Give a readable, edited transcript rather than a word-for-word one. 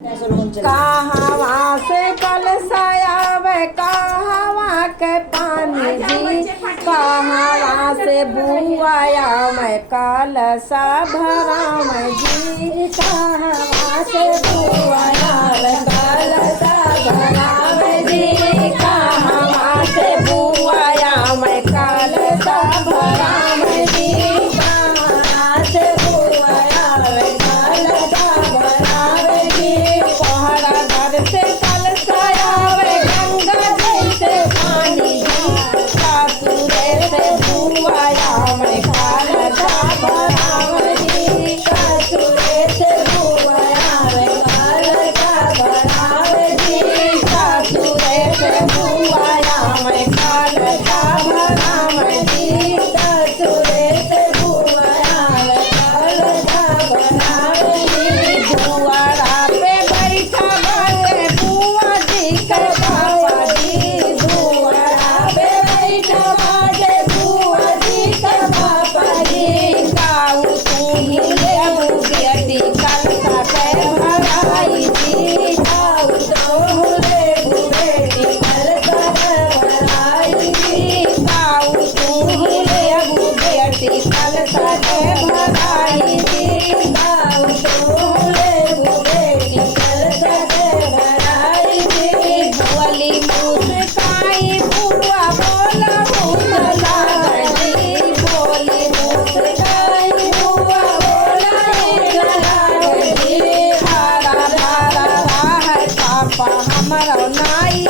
कहवा से कलसायावे कहवा के पानी जी कहवा से बुआया मैं कलसा भराम जी कहवा से बुआया मैं कलसा भराम जी कहवा से बुआया मैं कलसा भराम जी कहवा से बुआया मैं कलसा भराम जी पहरा घर से कलसायावे गंगा जी से पानी जी सासुरे से बुआया मैं कलसा भराम जी सासुरे से बुआया मैं कलसा भराम जी सासुरे से बुआया मैं कलसा भराम जी सासुरे से बुआया मैं कलसा भराम जी दुआरा पे बैठा बाटे बुआ जी के बाबा जी दुआरा पे बैठा बाटे बुआ जी के बाबा जी काऊ तू ही लेबू बेटी कलसा के भराई जी काऊ तू लेबू बेटी कलसा के भराई जी काऊ तू ही लेबू बेटी कलसा के भराई जी काऊ तू लेबू बेटी कलसा के भराई जी बोली मुस्काई बुआ बोला भूत लागल जी बोली मुस्काई बुआ बोला भूत लागल जी हरा हरा है पापा हमारा नाई